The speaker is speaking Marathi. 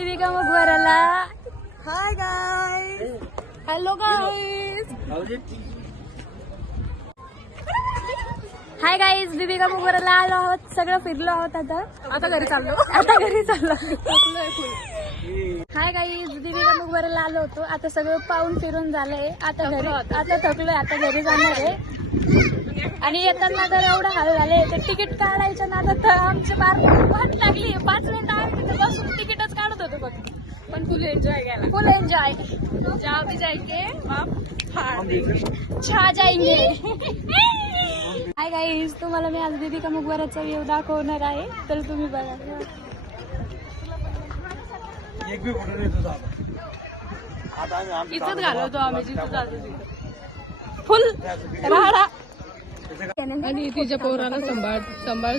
दीपिका मुखवराला. Hi guys. Hello guys. Hi guys. Deepika मुखवराला आलो आहोत. सगळं फिरलो आहोत. आता घरी चाललो. हाय गाईज. दीपिका मुखवराला आलो होतो. आता सगळं पाहून फिरून झालंय. आता थकलोय. आता घरी जाणार आहे. आणि येताना तर एवढं हाल झाले. तर तिकीट काढायच्या नादात आमची वाट लागली. 5 मिनिटं आम्ही तिथे बसून तिकीटच काढत होतो फक्त. पण फुल एन्जॉय केला. फुल एन्जॉय. जहाँ भी जाएंगे छा जाएंगे. Hi guys. तुम्हाला मी आज दीपिका मुखवराचा व्ह्यू दाखवणार आहे. तर तुम्ही बघा. इथंच घालवतो आम्ही जिथं जातो तिथं. फुल राडा. आणि तिच्या पोराला सांभाळ